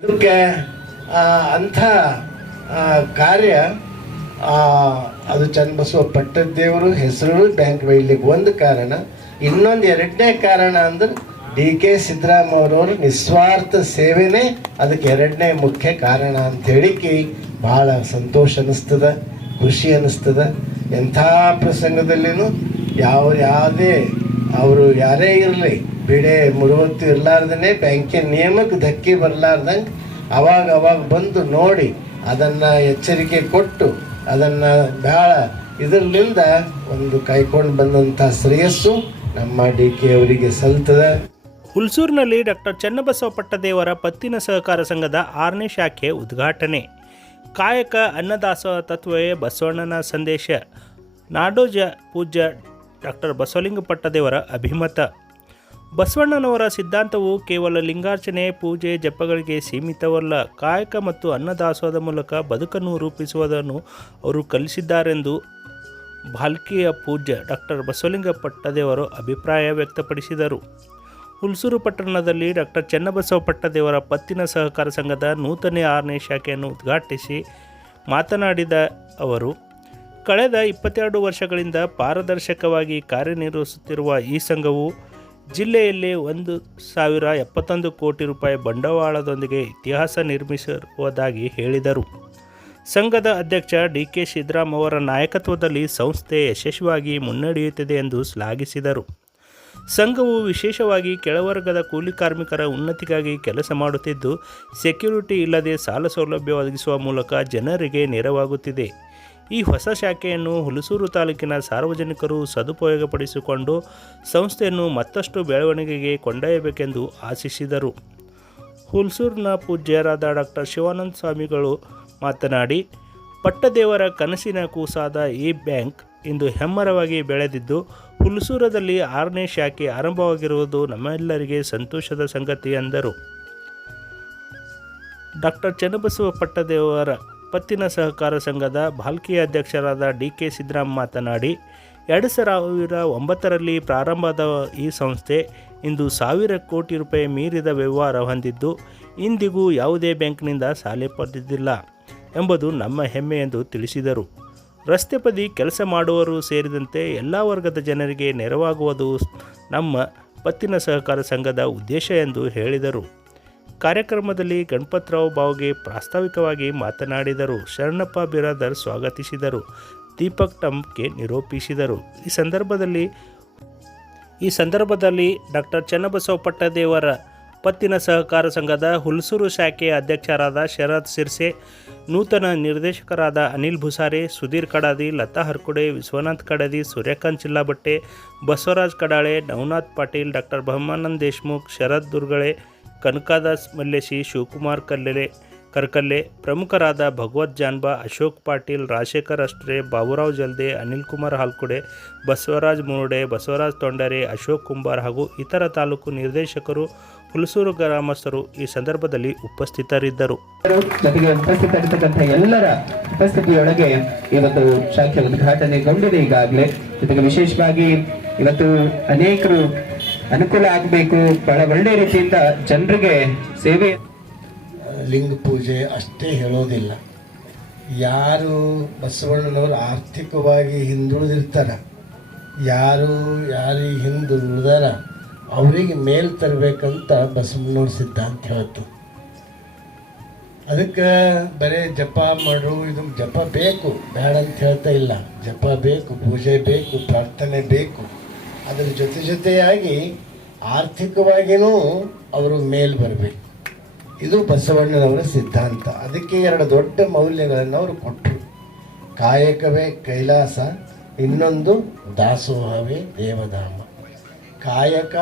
ಅದಕ್ಕೆ ಅಂಥ ಕಾರ್ಯ ಅದು ಚನ್ನಬಸವ ಪಟ್ಟದೇವರು ಹೆಸರು ಬ್ಯಾಂಕ್ ಬೆಳಲಿಕ್ಕೆ ಒಂದು ಕಾರಣ. ಇನ್ನೊಂದು ಎರಡನೇ ಕಾರಣ ಅಂದ್ರೆ DK ಸಿದ್ದರಾಮಯ್ಯವ್ರವ್ರ ನಿಸ್ವಾರ್ಥ ಸೇವೆನೇ ಅದಕ್ಕೆ ಎರಡನೇ ಮುಖ್ಯ ಕಾರಣ ಅಂತ ಹೇಳಿಕೆ ಭಾಳ ಸಂತೋಷ ಅನ್ನಿಸ್ತದ, ಖುಷಿ ಅನ್ನಿಸ್ತದ. ಎಂಥ ಪ್ರಸಂಗದಲ್ಲಿನೂ ಯಾವುದೇ ಅವರು ಯಾರೇ ಇರಲಿ ಬಿಡೆ ಮುರುವತ್ತು ಇರಲಾರ್ದೇ ಬ್ಯಾಂಕಿನ ನಿಯಮಕ್ಕೆ ಧಕ್ಕೆ ಬರಲಾರ್ದಂಗೆ ಅವಾಗ ಬಂದು ನೋಡಿ ಅದನ್ನು ಎಚ್ಚರಿಕೆ ಕೊಟ್ಟು ಅದನ್ನು ಭಾಳ ಇದರಿಂದ ಒಂದು ಕೈಕೊಂಡು ಬಂದಂಥ ಶ್ರೇಯಸ್ಸು ನಮ್ಮ DK ಅವರಿಗೆ ಸಲ್ತದೆ. ಹುಲ್ಸೂರಿನಲ್ಲಿ ಡಾಕ್ಟರ್ ಚನ್ನಬಸವ ಪಟ್ಟದೇವರ ಪತ್ತಿನ ಸಹಕಾರ ಸಂಘದ 6ನೇ ಶಾಖೆ ಉದ್ಘಾಟನೆ. ಕಾಯಕ ಅನ್ನದಾಸೋಹ ತತ್ವವೇ ಬಸವಣ್ಣನ ಸಂದೇಶ. ನಾಡೋಜ ಪೂಜ್ಯ ಡಾಕ್ಟರ್ ಬಸವಲಿಂಗ ಪಟ್ಟದೇವರ ಅಭಿಮತ. ಬಸವಣ್ಣನವರ ಸಿದ್ಧಾಂತವು ಕೇವಲ ಲಿಂಗಾರ್ಚನೆ, ಪೂಜೆ, ಜಪಗಳಿಗೆ ಸೀಮಿತವಲ್ಲ. ಕಾಯಕ ಮತ್ತು ಅನ್ನದಾಸೋಹದ ಮೂಲಕ ಬದುಕನ್ನು ರೂಪಿಸುವುದನ್ನು ಅವರು ಕಲಿಸಿದ್ದಾರೆಂದು ಭಾಲ್ಕಿಯ ಪೂಜ್ಯ ಡಾಕ್ಟರ್ ಬಸವಲಿಂಗ ಪಟ್ಟದೇವರು ಅಭಿಪ್ರಾಯ ವ್ಯಕ್ತಪಡಿಸಿದರು. ಹುಲ್ಸೂರು ಪಟ್ಟಣದಲ್ಲಿ ಡಾಕ್ಟರ್ ಚನ್ನಬಸವ ಪಟ್ಟದೇವರ ಪತ್ತಿನ ಸಹಕಾರ ಸಂಘದ ನೂತನ 6ನೇ ಶಾಖೆಯನ್ನು ಉದ್ಘಾಟಿಸಿ ಮಾತನಾಡಿದ ಅವರು, ಕಳೆದ 22 ವರ್ಷಗಳಿಂದ ಪಾರದರ್ಶಕವಾಗಿ ಕಾರ್ಯನಿರ್ವಹಿಸುತ್ತಿರುವ ಈ ಸಂಘವು ಜಿಲ್ಲೆಯಲ್ಲಿ 1,071 ಕೋಟಿ ರೂಪಾಯಿ ಬಂಡವಾಳದೊಂದಿಗೆ ಇತಿಹಾಸ ನಿರ್ಮಿಸಿರುವುದಾಗಿ ಹೇಳಿದರು. ಸಂಘದ ಅಧ್ಯಕ್ಷ DK ಸಿದ್ದರಾಮಯ್ಯ ಅವರ ನಾಯಕತ್ವದಲ್ಲಿ ಸಂಸ್ಥೆ ಯಶಸ್ವಿಯಾಗಿ ಮುನ್ನಡೆಯುತ್ತಿದೆ ಎಂದು ಶ್ಲಾಘಿಸಿದರು. ಸಂಘವು ವಿಶೇಷವಾಗಿ ಕೆಳವರ್ಗದ ಕೂಲಿ ಕಾರ್ಮಿಕರ ಉನ್ನತಿಗಾಗಿ ಕೆಲಸ ಮಾಡುತ್ತಿದ್ದು, ಸೆಕ್ಯೂರಿಟಿ ಇಲ್ಲದೆ ಸಾಲ ಸೌಲಭ್ಯ ಒದಗಿಸುವ ಮೂಲಕ ಜನರಿಗೆ ನೆರವಾಗುತ್ತಿದೆ. ಈ ಹೊಸ ಶಾಖೆಯನ್ನು ಹುಲಸೂರು ತಾಲೂಕಿನ ಸಾರ್ವಜನಿಕರು ಸದುಪಯೋಗಪಡಿಸಿಕೊಂಡು ಸಂಸ್ಥೆಯನ್ನು ಮತ್ತಷ್ಟು ಬೆಳವಣಿಗೆಗೆ ಕೊಂಡೊಯ್ಯಬೇಕೆಂದು ಆಶಿಸಿದರು. ಹುಲ್ಸೂರಿನ ಪೂಜ್ಯರಾದ ಡಾಕ್ಟರ್ ಶಿವಾನಂದ ಸ್ವಾಮಿಗಳು ಮಾತನಾಡಿ, ಪಟ್ಟದೇವರ ಕನಸಿನ ಕೂಸಾದ ಈ ಬ್ಯಾಂಕ್ ಇಂದು ಹೆಮ್ಮರವಾಗಿ ಬೆಳೆದಿದ್ದು, ಹುಲ್ಸೂರದಲ್ಲಿ 6ನೇ ಶಾಖೆ ಆರಂಭವಾಗಿರುವುದು ನಮ್ಮೆಲ್ಲರಿಗೆ ಸಂತೋಷದ ಸಂಗತಿ ಎಂದರು. ಡಾಕ್ಟರ್ ಚನ್ನಬಸವ ಪಟ್ಟದೇವರ ಪತ್ತಿನ ಸಹಕಾರ ಸಂಘದ ಭಾಲ್ಕಿಯ ಅಧ್ಯಕ್ಷರಾದ DK ಸಿದ್ದರಾಮಯ್ಯ ಮಾತನಾಡಿ, 2009ರಲ್ಲಿ ಪ್ರಾರಂಭವಾದ ಈ ಸಂಸ್ಥೆ ಇಂದು 1,000 ಕೋಟಿ ರೂಪಾಯಿ ಮೀರಿದ ವ್ಯವಹಾರ ಹೊಂದಿದ್ದು, ಇಂದಿಗೂ ಯಾವುದೇ ಬ್ಯಾಂಕ್ನಿಂದ ಸಾಲ ಪಡೆದಿಲ್ಲ ಎಂಬುದು ನಮ್ಮ ಹೆಮ್ಮೆ ಎಂದು ತಿಳಿಸಿದರು. ರಸ್ತೆ ಬದಿ ಕೆಲಸ ಮಾಡುವವರು ಸೇರಿದಂತೆ ಎಲ್ಲ ವರ್ಗದ ಜನರಿಗೆ ನೆರವಾಗುವುದು ನಮ್ಮ ಪತ್ತಿನ ಸಹಕಾರ ಸಂಘದ ಉದ್ದೇಶ ಎಂದು ಹೇಳಿದರು. ಕಾರ್ಯಕ್ರಮದಲ್ಲಿ ಗಣಪತರಾವ್ ಬಾವ್ಗೆ ಪ್ರಾಸ್ತಾವಿಕವಾಗಿ ಮಾತನಾಡಿದರು. ಶರಣಪ್ಪ ಬಿರಾದರ್ ಸ್ವಾಗತಿಸಿದರು. ದೀಪಕ್ ಟಂಕೆ ನಿರೂಪಿಸಿದರು. ಈ ಸಂದರ್ಭದಲ್ಲಿ ಡಾಕ್ಟರ್ ಚನ್ನಬಸವ ಪಟ್ಟದೇವರ ಪತ್ತಿನ ಸಹಕಾರ ಸಂಘದ ಹುಲ್ಸೂರು ಶಾಖೆಯ ಅಧ್ಯಕ್ಷರಾದ ಶರತ್ ಸಿರ್ಸೆ, ನೂತನ ನಿರ್ದೇಶಕರಾದ ಅನಿಲ್ ಭುಸಾರೆ, ಸುಧೀರ್ ಕಡಾದಿ, ಲತಾ ಹರ್ಕುಡೆ, ವಿಶ್ವನಾಥ್ ಕಡದಿ, ಸೂರ್ಯಕಾಂತ್ ಚಿಲ್ಲಾಬಟ್ಟೆ, ಬಸವರಾಜ್ ಕಡಾಳೆ, ನವನಾಥ್ ಪಾಟೀಲ್, ಡಾಕ್ಟರ್ ಬ್ರಹ್ಮಾನಂದ್ ದೇಶ್ಮುಖ್, ಶರತ್ ದುರ್ಗಳೆ, ಕನಕದಾಸ್ ಮಲ್ಲೇಶಿ, ಶಿವಕುಮಾರ್ ಕರ್ಕಲ್ಲೆ, ಪ್ರಮುಖರಾದ ಭಗವತ್ ಜಾನ್ಬಾ, ಅಶೋಕ್ ಪಾಟೀಲ್, ರಾಜಶೇಖರ್ ಅಷ್ಟ್ರೆ, ಬಾಬುರಾವ್ ಜಲ್ದೆ, ಅನಿಲ್ ಕುಮಾರ್ ಹಾಲ್ಕುಡೆ, ಬಸವರಾಜ್ ಮುರುಡೆ, ಬಸವರಾಜ್ ತೊಂಡರೆ, ಅಶೋಕ್ ಕುಂಬಾರ್ ಹಾಗೂ ಇತರ ತಾಲೂಕು ನಿರ್ದೇಶಕರು, ಹುಲ್ಸೂರು ಗ್ರಾಮಸ್ಥರು ಈ ಸಂದರ್ಭದಲ್ಲಿ ಉಪಸ್ಥಿತರಿದ್ದರು. ಜೊತೆಗೆ ಉಪಸ್ಥಿತರಿರ್ತಕ್ಕಂಥ ಎಲ್ಲರ ಉಪಸ್ಥಿತಿಯೊಳಗೆ ಇವತ್ತು ಶಾಖೆ ಉದ್ಘಾಟನೆಗೊಂಡಿದೆ ಈಗಾಗಲೇ. ಜೊತೆಗೆ ವಿಶೇಷವಾಗಿ ಇವತ್ತು ಅನೇಕರು ಅನುಕೂಲ ಆಗಬೇಕು, ಬಹಳ ಒಳ್ಳೆ ರೀತಿಯಿಂದ ಜನರಿಗೆ ಸೇವೆ. ಲಿಂಗ ಪೂಜೆ ಅಷ್ಟೇ ಹೇಳೋದಿಲ್ಲ. ಯಾರು ಬಸವಣ್ಣನವರು ಆರ್ಥಿಕವಾಗಿ ಹಿಂದುಳಿದಿರ್ತಾರ, ಯಾರಿಗೆ ಹಿಂದುಳಿದಾರ ಅವರಿಗೆ ಮೇಲ್ ತರಬೇಕಂತ ಬಸವಣ್ಣವ್ರ ಸಿದ್ಧಾಂತ ಹೇಳ್ತು. ಅದಕ್ಕೆ ಬರೀ ಜಪ ಮಾಡು, ಇದು ಜಪ ಬೇಕು ಬೇಡ ಅಂತ ಹೇಳ್ತಾ ಇಲ್ಲ. ಜಪ ಬೇಕು, ಪೂಜೆ ಬೇಕು, ಪ್ರಾರ್ಥನೆ ಬೇಕು. ಅದರ ಜೊತೆಯಾಗಿ ಆರ್ಥಿಕವಾಗಿಯೂ ಅವರು ಮೇಲ್ ಬರಬೇಕು. ಇದು ಬಸವಣ್ಣನವರ ಸಿದ್ಧಾಂತ. ಅದಕ್ಕೆ 2 ದೊಡ್ಡ ಮೌಲ್ಯಗಳನ್ನು ಅವರು ಕೊಟ್ಟರು. ಕಾಯಕವೇ ಕೈಲಾಸ, ಇನ್ನೊಂದು ದಾಸೋಹವೇ ದೇವಧಾಮ. ಕಾಯಕ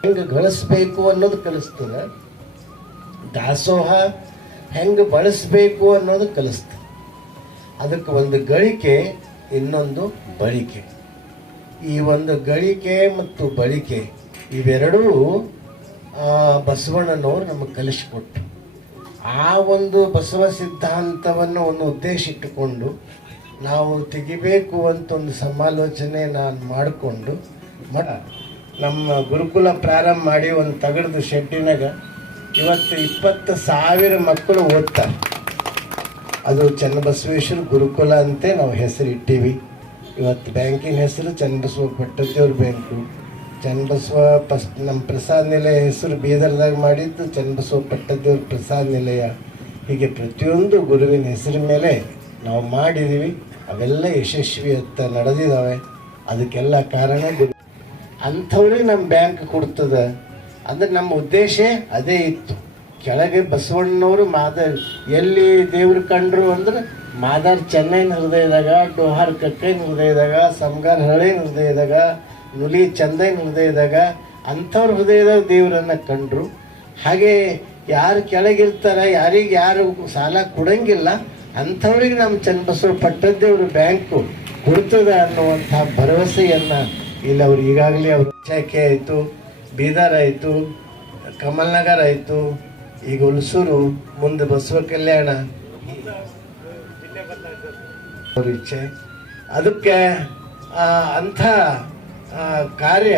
ಹೆಂಗೆ ಗಳಿಸ್ಬೇಕು ಅನ್ನೋದು ಕಲಿಸ್ತದೆ, ದಾಸೋಹ ಹೆಂಗೆ ಬಳಸಬೇಕು ಅನ್ನೋದು ಕಲಿಸ್ತದೆ. ಅದಕ್ಕೆ ಒಂದು ಗಳಿಕೆ, ಇನ್ನೊಂದು ಬಳಿಕೆ. ಈ ಒಂದು ಗಳಿಕೆ ಮತ್ತು ಬಳಿಕೆ ಇವೆರಡೂ ಬಸವಣ್ಣನವರು ನಮಗೆ ಕಲಿಸಿಕೊಟ್ರು. ಆ ಒಂದು ಬಸವ ಸಿದ್ಧಾಂತವನ್ನು ಒಂದು ಉದ್ದೇಶ ಇಟ್ಟುಕೊಂಡು ನಾವು ತೆಗಿಬೇಕು ಅಂತ ಒಂದು ಸಮಾಲೋಚನೆ ನಾನು ಮಾಡಿಕೊಂಡು ನಮ್ಮ ಗುರುಕುಲ ಪ್ರಾರಂಭ ಮಾಡಿ ಒಂದು ತಗಡ್ದು ಶೆಡ್ಡಿನಾಗ ಇವತ್ತು 20,000 ಮಕ್ಕಳು ಓದ್ತಾರೆ. ಅದು ಚನ್ನಬಸವೇಶ್ವರ ಗುರುಕುಲ ಅಂತೆ ನಾವು ಹೆಸರು ಇಟ್ಟೀವಿ. ಇವತ್ತು ಬ್ಯಾಂಕಿನ ಹೆಸರು ಚನ್ನಬಸವ ಪಟ್ಟದೇವ್ರ ಬ್ಯಾಂಕು. ಚನ್ನಬಸವ ನಮ್ಮ ಪ್ರಸಾದ ನಿಲಯ ಹೆಸರು ಬೀದರ್ದಾಗ ಮಾಡಿದ್ದು ಚನ್ನಬಸವ ಪಟ್ಟದೇವ್ರ ಪ್ರಸಾದ ನಿಲಯ. ಹೀಗೆ ಪ್ರತಿಯೊಂದು ಗುರುವಿನ ಹೆಸರಿನ ಮೇಲೆ ನಾವು ಮಾಡಿದ್ದೀವಿ. ಅವೆಲ್ಲ ಯಶಸ್ವಿಯತ್ತ ನಡೆದಿದ್ದಾವೆ. ಅದಕ್ಕೆಲ್ಲ ಕಾರಣ ಗುರು. ಅಂಥವ್ರಿಗೆ ನಮ್ಮ ಬ್ಯಾಂಕ್ ಕೊಡ್ತದೆ ಅಂದರೆ ನಮ್ಮ ಉದ್ದೇಶ ಅದೇ ಇತ್ತು. ಕೆಳಗೆ ಬಸವಣ್ಣನವರು ಎಲ್ಲಿ ದೇವ್ರು ಕಂಡ್ರು ಅಂದ್ರೆ ಮಾದಾರ್ ಚೆನ್ನೈನ ಹೃದಯದಾಗ, ಡೋಹಾರ್ ಕಕ್ಕೈನ ಹೃದಯದಾಗ, ಸಮಗಾರ್ ಹಳೇನ ಹೃದಯದಾಗ, ನುಲಿ ಚಂದೈನ ಹೃದಯದಾಗ, ಅಂಥವ್ರ ಹೃದಯದಾಗ ದೇವರನ್ನು ಕಂಡ್ರು. ಹಾಗೆ ಯಾರು ಕೆಳಗಿರ್ತಾರೆ, ಯಾರು ಸಾಲ ಕೊಡಂಗಿಲ್ಲ, ಅಂಥವ್ರಿಗೆ ನಮ್ಮ ಚನ್ನಬಸವ ಪಟ್ಟದೇವ್ರ ಬ್ಯಾಂಕು ಕೊಡ್ತದೆ ಅನ್ನುವಂಥ ಭರವಸೆಯನ್ನು ಇಲ್ಲಿ ಅವ್ರು ಈಗಾಗಲೇ ಅವ್ರ ಶಾಖೆ ಆಯಿತು, ಬೀದರ್ ಆಯಿತು, ಕಮಲ್ನಗರ್ ಆಯಿತು, ಈಗ ಹುಲ್ಸೂರು, ಮುಂದೆ ಬಸವ ಕಲ್ಯಾಣ ಅವ್ರ ಇಚ್ಛೆ. ಅದಕ್ಕೆ ಅಂಥ ಕಾರ್ಯ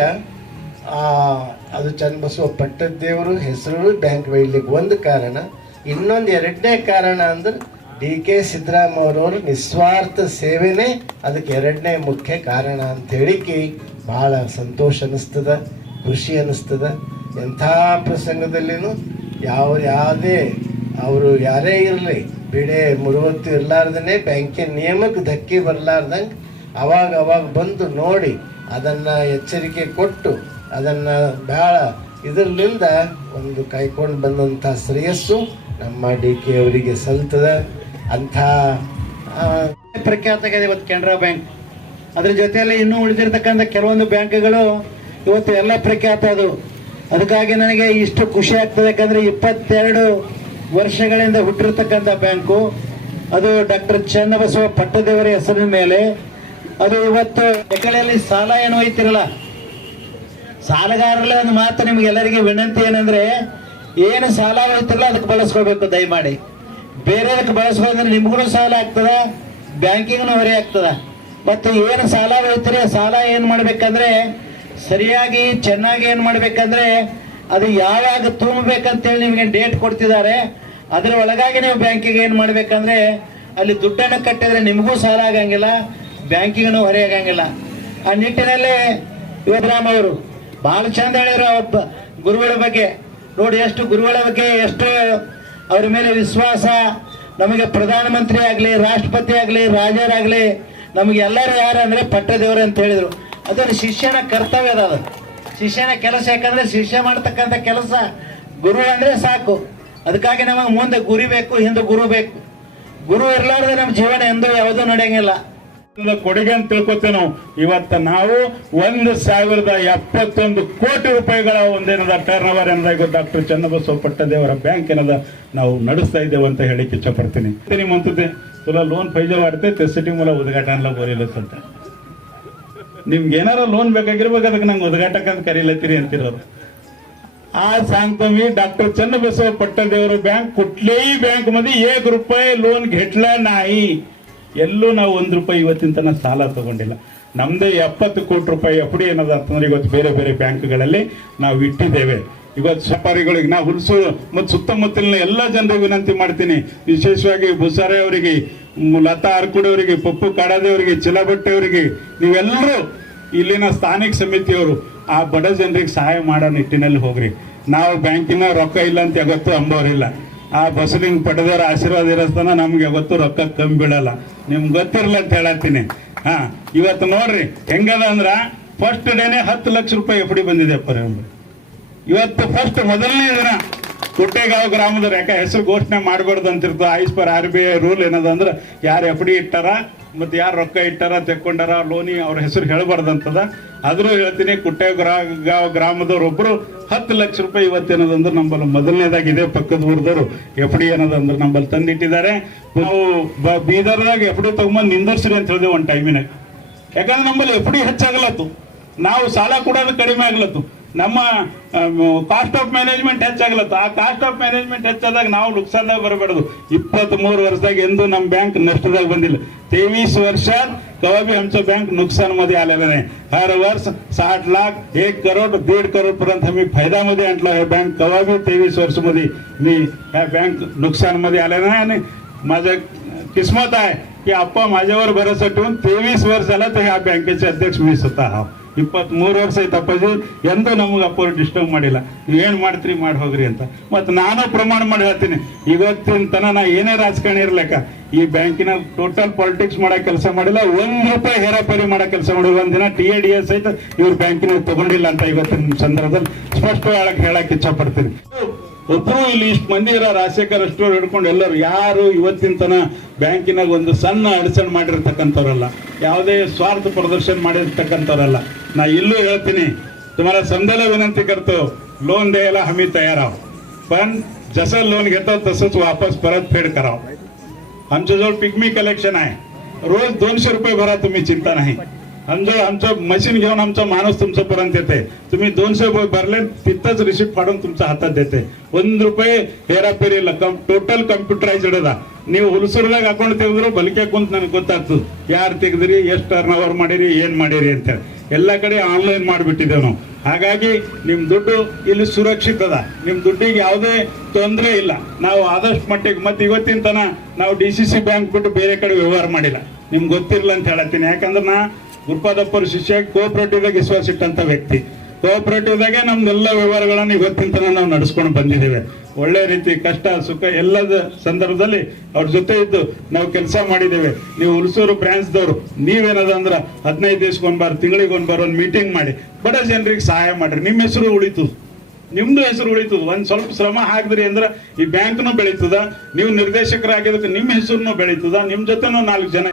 ಅದು ಚನ್ನಬಸವ ಪಟ್ಟದೇವರು ಹೆಸರು ಬ್ಯಾಂಕ್ ಬೆಳಲಿಕ್ಕೆ ಒಂದು ಕಾರಣ. ಇನ್ನೊಂದು ಎರಡನೇ ಕಾರಣ ಅಂದ್ರೆ DK ಸಿದ್ದರಾಮಯ್ಯವ್ರವ್ರ ನಿಸ್ವಾರ್ಥ ಸೇವೆನೇ ಅದಕ್ಕೆ ಎರಡನೇ ಮುಖ್ಯ ಕಾರಣ ಅಂತ ಹೇಳಿಕೆ ಭಾಳ ಸಂತೋಷ ಅನ್ನಿಸ್ತದ, ಖುಷಿ ಅನ್ನಿಸ್ತದ. ಎಂಥ ಪ್ರಸಂಗದಲ್ಲಿನೂ ಯಾವುದೇ ಅವರು ಯಾರೇ ಇರಲಿ ಬಿಡೆ ಮುರುವತ್ತು ಇರಲಾರ್ದೇ ಬ್ಯಾಂಕಿನ ನಿಯಮಕ್ಕೆ ಧಕ್ಕೆ ಬರಲಾರ್ದಂಗೆ ಅವಾಗ ಬಂದು ನೋಡಿ ಅದನ್ನು ಎಚ್ಚರಿಕೆ ಕೊಟ್ಟು ಅದನ್ನು ಭಾಳ ಇದರಿಂದ ಒಂದು ಕಾಯ್ಕೊಂಡು ಬಂದಂಥ ಶ್ರೇಯಸ್ಸು ನಮ್ಮ DK ಅವರಿಗೆ ಸಲ್ತದ. ಅಂಥ ಪ್ರಖ್ಯಾತ ಆಗಿದೆ ಇವತ್ತು ಕೆನರಾ ಬ್ಯಾಂಕ್. ಅದ್ರ ಜೊತೆಯಲ್ಲಿ ಇನ್ನೂ ಉಳಿದಿರ್ತಕ್ಕಂಥ ಕೆಲವೊಂದು ಬ್ಯಾಂಕ್ಗಳು ಇವತ್ತು ಎಲ್ಲ ಪ್ರಖ್ಯಾತ ಅದು. ಅದಕ್ಕಾಗಿ ನನಗೆ ಇಷ್ಟು ಖುಷಿ ಆಗ್ತದೆ, ಯಾಕಂದರೆ 22 ವರ್ಷಗಳಿಂದ ಹುಟ್ಟಿರ್ತಕ್ಕಂಥ ಬ್ಯಾಂಕು ಅದು ಡಾಕ್ಟರ್ ಚನ್ನಬಸವ ಪಟ್ಟದೇವರ ಹೆಸರಿನ ಮೇಲೆ. ಅದು ಇವತ್ತು ಎಕಡೆಯಲ್ಲಿ ಸಾಲ ಏನು ಹೋಯ್ತಿರಲ್ಲ, ಸಾಲಗಾರರಲ್ಲ ಒಂದು ಮಾತು ನಿಮಗೆಲ್ಲರಿಗೆ ವಿನಂತಿ ಏನಂದರೆ, ಏನು ಸಾಲ ಹೋಯ್ತಿರಲ್ಲ ಅದಕ್ಕೆ ಬಳಸ್ಕೋಬೇಕು ದಯಮಾಡಿ. ಬೇರೆದಕ್ಕೆ ಬಳಸ್ಕೊಂಡ್ರೆ ನಿಮಗೂ ಸಾಲ ಆಗ್ತದ, ಬ್ಯಾಂಕಿಗೂ ಹೊರೆ ಆಗ್ತದ. ಮತ್ತು ಏನು ಸಾಲ ಹೋಯ್ತೀರಿ ಸಾಲ ಏನು ಮಾಡಬೇಕಂದ್ರೆ ಸರಿಯಾಗಿ ಚೆನ್ನಾಗಿ ಏನು ಮಾಡಬೇಕಂದ್ರೆ ಅದು ಯಾವಾಗ ತುಂಬಬೇಕಂತೇಳಿ ನಿಮಗೆ ಡೇಟ್ ಕೊಡ್ತಿದ್ದಾರೆ. ಅದರ ಒಳಗಾಗಿ ನೀವು ಬ್ಯಾಂಕಿಗೆ ಏನು ಮಾಡಬೇಕಂದ್ರೆ ಅಲ್ಲಿ ದುಡ್ಡನ್ನು ಕಟ್ಟಿದ್ರೆ ನಿಮಗೂ ಸಾಲ ಆಗಂಗಿಲ್ಲ, ಬ್ಯಾಂಕಿಗೂ ಹೊರೆ ಆಗಂಗಿಲ್ಲ. ಆ ನಿಟ್ಟಿನಲ್ಲಿ ಯುವರಾಮ್ ಅವರು ಭಾಳ ಚಂದ ಹೇಳಿದ್ರು ಅವ್ರ ಗುರುಗಳ ಬಗ್ಗೆ. ನೋಡಿ ಎಷ್ಟು ಗುರುಗಳ ಬಗ್ಗೆ ಎಷ್ಟು ಅವ್ರ ಮೇಲೆ ವಿಶ್ವಾಸ. ನಮಗೆ ಪ್ರಧಾನಮಂತ್ರಿ ಆಗಲಿ, ರಾಷ್ಟ್ರಪತಿ ಆಗಲಿ, ರಾಜರಾಗಲಿ, ನಮಗೆ ಎಲ್ಲರೂ ಯಾರು ಅಂದರೆ ಪಟ್ಟದೇವರು ಅಂತ ಹೇಳಿದರು. ಅದೊಂದು ಶಿಷ್ಯನ ಕರ್ತವ್ಯ ಅದು, ಶಿಷ್ಯನ ಕೆಲಸ. ಯಾಕಂದರೆ ಶಿಷ್ಯ ಮಾಡ್ತಕ್ಕಂಥ ಕೆಲಸ ಗುರು ಅಂದರೆ ಸಾಕು. ಅದಕ್ಕಾಗಿ ನಮಗೆ ಮುಂದೆ ಗುರಿ ಬೇಕು, ಹಿಂದೆ ಗುರು ಬೇಕು. ಗುರು ಇರಲಾರ್ದೆ ನಮ್ಮ ಜೀವನ ಎಂದೂ ಯಾವುದೂ ನಡೆಯಂಗಿಲ್ಲ. ಕೊಡುಗೆ ಅಂತ ತಿಳ್ಕೊತೇವೆ ನಾವು. ಇವತ್ತು ನಾವು 1,071 ಕೋಟಿ ರೂಪಾಯಿಗಳ ಒಂದೇನದ ಟರ್ನ್ ಓವರ್ ಏನದ ಡಾಕ್ಟರ್ ಚನ್ನಬಸವ ಪಟ್ಟದೇವರ ಬ್ಯಾಂಕ್ ಏನದ ನಾವು ನಡೆಸ್ತಾ ಇದ್ದೇವೆ ಅಂತ ಹೇಳಿಕ್ಕೆ ಇಚ್ಛೆ ಪಡ್ತೀನಿ. ನಿಮ್ಮಂತದೆ ತುಲಾ ಲೋನ್ ಫೈಜ ಮಾಡ್ತೈತೆ ಸಿಟಿ ಮೂಲ ಉದ್ಘಾಟನೆ ಬೋರಿಲತ್ತಂತ. ನಿಮ್ಗೆ ಏನಾರ ಲೋನ್ ಬೇಕಾಗಿರ್ಬೇಕು, ಅದಕ್ಕೆ ನಂಗೆ ಉದ್ಘಾಟಕಂತ ಕರೀಲತ್ತೀರಿ ಅಂತಿರೋದು. आज सांगतो मी डॉक्टर चन्नबसव पट्टदेवर बैंक कुठल्याही बैंक मध्ये 1 रुपये लोन घेतला नाही. ಎಲ್ಲೂ ನಾವು 1 ರೂಪಾಯಿ ಇವತ್ತಿನ ತನಕ ಸಾಲ ತಗೊಂಡಿಲ್ಲ. ನಮ್ದೇ 70 ಕೋಟಿ ರೂಪಾಯಿ ಎಫ್ಡಿ ಏನದ ಅಂತಂದ್ರೆ ಇವತ್ತು ಬೇರೆ ಬೇರೆ ಬ್ಯಾಂಕ್ಗಳಲ್ಲಿ ನಾವು ಇಟ್ಟಿದ್ದೇವೆ. ಇವತ್ತು ವ್ಯಾಪಾರಿಗಳಿಗೆ ನಾವು ಹುಲ್ಸೂರು ಮತ್ತು ಸುತ್ತಮುತ್ತಲಿನ ಎಲ್ಲ ಜನರಿಗೆ ವಿನಂತಿ ಮಾಡ್ತೀನಿ, ವಿಶೇಷವಾಗಿ ಬುಸಾರೆ ಅವರಿಗೆ, ಲತಾ ಅರ್ಕುಡಿ ಅವರಿಗೆ, ಪಪ್ಪು ಕಾಡಾದೇವರಿಗೆ, ಚಿಲಬಟ್ಟೆ ಅವರಿಗೆ, ನೀವೆಲ್ಲರೂ ಇಲ್ಲಿನ ಸ್ಥಾನಿಕ ಸಮಿತಿಯವರು ಆ ಬಡ ಜನರಿಗೆ ಸಹಾಯ ಮಾಡೋ ನಿಟ್ಟಿನಲ್ಲಿ ಹೋಗ್ರಿ. ನಾವು ಬ್ಯಾಂಕಿನ ರೊಕ್ಕ ಇಲ್ಲ ಅಂತ ಯಾವತ್ತೂ ಅಂಬೋರಿಲ್ಲ. ಆ ಬಸಲಿಂಗ್ ಪಡೆದವರ ಆಶೀರ್ವಾದ ಇರೋತನ ನಮ್ಗೆ ಯಾವತ್ತೂ ರೊಕ್ಕ ಕಮ್ಮಿ ಬೀಳಲ್ಲ. ನಿಮ್ಗೆ ಗೊತ್ತಿರಲ್ಲ ಅಂತ ಹೇಳತ್ತೀನಿ. ಇವತ್ತು ನೋಡ್ರಿ ಹೆಂಗದ ಅಂದ್ರ ಫಸ್ಟ್ ಡೇನೆ 10 ಲಕ್ಷ ರೂಪಾಯಿ ಎಫ್ಡಿ ಬಂದಿದೆ ಅಪ್ಪ. ಇವತ್ತು ಫಸ್ಟ್ ಮೊದಲನೇ ದಿನ ಕುಟ್ಟೇಗಾಂವ್ ಗ್ರಾಮದವ್ರು, ಯಾಕೆ ಹೆಸರು ಘೋಷಣೆ ಮಾಡಬಾರ್ದು ಅಂತಿರ್ತದೆ. ಆಯ್ಸ್ ಪರ್ RBI ರೂಲ್ ಏನದ ಅಂದ್ರೆ ಯಾರು ಎಫ್ಡಿ ಇಟ್ಟಾರ ಮತ್ತು ಯಾರು ರೊಕ್ಕ ಇಟ್ಟಾರ ತೆಕ್ಕೊಂಡಾರ ಲೋನಿ ಅವ್ರ ಹೆಸರು ಹೇಳಬಾರ್ದಂತದ. ಆದರೂ ಹೇಳ್ತೀನಿ, ಕುಟ್ಟೇಗಾಂವ್ ಗ್ರಾಮದವ್ರು ಒಬ್ಬರು 10 ಲಕ್ಷ ರೂಪಾಯಿ ಇವತ್ತೇನದಂದ್ರೆ ನಂಬಲ್ಲಿ ಮೊದಲನೇದಾಗಿ ಇದೇ ಪಕ್ಕದ ಊರದವರು ಎಫ್ಡಿ ಏನದಂದ್ರೆ ನಂಬಲ್ಲಿ ತಂದಿಟ್ಟಿದ್ದಾರೆ. ನಾವು ಬೀದರ್ದಾಗ ಎಫ್ಡಿ ತಗೊಂಬಂದು ನಿಂದರ್ಸ್ರಿ ಅಂತ ಹೇಳಿದೆ ಒಂದು ಟೈಮಿನಾಗ. ಯಾಕಂದ್ರೆ ನಮ್ಮಲ್ಲಿ ಎಫ್ಡಿ ಹೆಚ್ಚಾಗ್ಲತ್ತು, ನಾವು ಸಾಲ ಕೊಡೋದು ಕಡಿಮೆ ಆಗ್ಲತ್ತು, ನಮ್ಮ ಕಾಸ್ಟ್ ಆಫ್ ಮ್ಯಾನೇಜ್ಮೆಂಟ್ ಹೆಚ್ಚಾಗ್ಲತ್ತು. ಆ ಕಾಸ್ಟ್ ಆಫ್ ಮ್ಯಾನೇಜ್ಮೆಂಟ್ ಹೆಚ್ಚಾದಾಗ ನಾವು ನುಕ್ಸಾನ್ದಾಗ ಬರಬಾರ್ದು. 23 ವರ್ಷದಾಗ ಎಂದು ನಮ್ಮ ಬ್ಯಾಂಕ್ ನಷ್ಟದಾಗ ಬಂದಿಲ್ಲ. 23 ವರ್ಷ केव्हा बी आमचं बँक नुकसानमध्ये आलेलं नाही. हर वर्ष 60 लाख 1 करोड 1.5 करोड पर्यंत आम्ही फायद्यामध्ये आणलं. हे बँक केव्हा बी 23 वर्षामध्ये मी ह्या बँक नुकसानमध्ये आलेलं नाही. आणि माझं किस्मत आहे की अप्पा माझ्यावर भरोसा ठेवून 23 ವರ್ಷ झाला तर ह्या बँकेचे अध्यक्ष मी ಸ್ವತಃ ಹಾವ್. 23 ವರ್ಷ ಐತಪ್ಪಾಜಿ ಎಂದೂ ನಮಗೆ ಅಪ್ಪರು ಡಿಸ್ಟರ್ಬ್ ಮಾಡಿಲ್ಲ. ಏನು ಮಾಡ್ತೀರಿ ಮಾಡಿ ಹೋಗ್ರಿ ಅಂತ. ಮತ್ತು ನಾನು ಪ್ರಮಾಣ ಮಾಡಿ ಹೇಳ್ತೀನಿ, ಇವತ್ತಿನ ತನ ನಾ ಏನೇ ರಾಜಕಾರಣಿ ಇರ್ಲಕ್ಕ ಈ ಬ್ಯಾಂಕಿನ ಟೋಟಲ್ ಪಾಲಿಟಿಕ್ಸ್ ಮಾಡೋ ಕೆಲಸ ಮಾಡಿಲ್ಲ, 1 ರೂಪಾಯಿ ಹೇರಾಪೇರಿ ಮಾಡೋ ಕೆಲಸ ಮಾಡಿ ಒಂದಿನ TADS ಸಹಿತ ಇವ್ರ ಬ್ಯಾಂಕಿನ ತಗೊಂಡಿಲ್ಲ ಅಂತ ಇವತ್ತಿನ ಸಂದರ್ಭದಲ್ಲಿ ಸ್ಪಷ್ಟವಾಗಿ ಹೇಳಕ್ ಇಚ್ಛೆ ಪಡ್ತೀನಿ. ಒಬ್ರು ಇಲ್ಲಿ ಇಷ್ಟು ಮಂದಿ ಇರೋ ರಾಜಶೇಖರ್ ಸ್ಟೋರ್ ಹಿಡ್ಕೊಂಡು ಎಲ್ಲರೂ ಯಾರು ಇವತ್ತಿನ ತನ ಬ್ಯಾಂಕಿನಾಗ ಒಂದು ಸಣ್ಣ ಅಡಚಣೆ ಮಾಡಿರ್ತಕ್ಕಂಥವ್ರಲ್ಲ, ಯಾವುದೇ ಸ್ವಾರ್ಥ ಪ್ರದರ್ಶನ ಮಾಡಿರ್ತಕ್ಕಂಥವ್ರಲ್ಲ. ನಾ ಇಲ್ಲೂ ಹೇಳ್ತೀನಿ, तुम्हाला समजायला विनंती करतो, लोन द्यायला हमी तयार आहोत, पण जसं लोन घेतो तसंच वापस परत फेड करावं. आमच्याजवळ पिग्मी कलेक्शन आहे, रोज 200 रुपये भरा, तुम्ही चिंता नाही. आमचं मशीन घेऊन आमचा माणूस तुमच्यापर्यंत येते, तुम्ही 200 रुपये भरले तिथंच रिसिप्ट फाडून तुमच्या हातात देते. 1 ರೂಪಾಯಿ ಹೇರಾಪೇರಿಲ್ಲ, ಟೋಟಲ್ ಕಂಪ್ಯೂಟರೈಸ್ಡ್ ಅದ. ನೀವು ಹುಲ್ಸೂರ್ದಾಗ ಅಕೌಂಟ್ ತೆಗೆದ್ರು ಬಲಿಕೆ ಕುಂತ ನನಗೆ ಗೊತ್ತಾಗ್ತದೆ ಯಾರು ತೆಗೆದ್ರಿ, ಎಷ್ಟು ಟರ್ನ್ ಓವರ್ ಮಾಡಿರಿ, ಏನು ಮಾಡಿರಿ ಅಂತೇಳಿ. ಎಲ್ಲ ಕಡೆ ಆನ್ಲೈನ್ ಮಾಡಿಬಿಟ್ಟಿದ್ದೇವೆ ನಾವು. ಹಾಗಾಗಿ ನಿಮ್ಮ ದುಡ್ಡು ಇಲ್ಲಿ ಸುರಕ್ಷಿತ ಅದ, ನಿಮ್ಮ ದುಡ್ಡಿಗೆ ಯಾವುದೇ ತೊಂದರೆ ಇಲ್ಲ. ನಾವು ಆದಷ್ಟು ಮಟ್ಟಿಗೆ ಮತ್ತೆ ಇವತ್ತಿನ ತನ ನಾವು DCC ಬ್ಯಾಂಕ್ ಬಿಟ್ಟು ಬೇರೆ ಕಡೆ ವ್ಯವಹಾರ ಮಾಡಿಲ್ಲ. ನಿಮ್ಗೆ ಗೊತ್ತಿರಲ್ಲ ಅಂತ ಹೇಳತ್ತೀನಿ, ಯಾಕಂದ್ರೆ ನಾ ಗುರುಪಾದಪ್ಪರ ಶಿಷ್ಯ, ಕೋಆಪರೇಟಿವ್ದಾಗ ವಿಶ್ವಾಸ ಇಟ್ಟಂತ ವ್ಯಕ್ತಿ. ಕೋಆಪರೇಟಿವ್ದಾಗೆ ನಮ್ದೆಲ್ಲ ವ್ಯವಹಾರಗಳನ್ನು ಇವತ್ತಿನ ತನಕ ನಾವು ನಡೆಸ್ಕೊಂಡು ಬಂದಿದ್ದೇವೆ. ಒಳ್ಳೆ ರೀತಿ ಕಷ್ಟ ಸುಖ ಎಲ್ಲದ ಸಂದರ್ಭದಲ್ಲಿ ಅವ್ರ ಜೊತೆ ಇದ್ದು ನಾವು ಕೆಲಸ ಮಾಡಿದ್ದೇವೆ. ನೀವು ಹುಲ್ಸೂರು ಬ್ರಾಂಚ್ದವರು ನೀವೇನದ ಅಂದ್ರೆ 15 ದಿವಸಕ್ಕೊಂದ್ಬಾರ, ತಿಂಗಳಿಗೊಂದ್ಬಾರ ಒಂದು ಮೀಟಿಂಗ್ ಮಾಡಿ ಬಡ ಜನರಿಗೆ ಸಹಾಯ ಮಾಡ್ರಿ. ನಿಮ್ಮ ಹೆಸರು ಉಳಿತು, ನಿಮ್ದು ಹೆಸರು ಉಳಿತದ. ಒಂದ್ ಸ್ವಲ್ಪ ಶ್ರಮ ಹಾಕಿದ್ರಿ ಅಂದ್ರೆ ಈ ಬ್ಯಾಂಕ್ನು ಬೆಳೀತದ, ನೀವು ನಿರ್ದೇಶಕರಾಗಿದ್ದಕ್ಕೆ ನಿಮ್ಮ ಹೆಸರು ಬೆಳೀತದ, ನಿಮ್ ಜೊತೆನೂ 4 ಜನ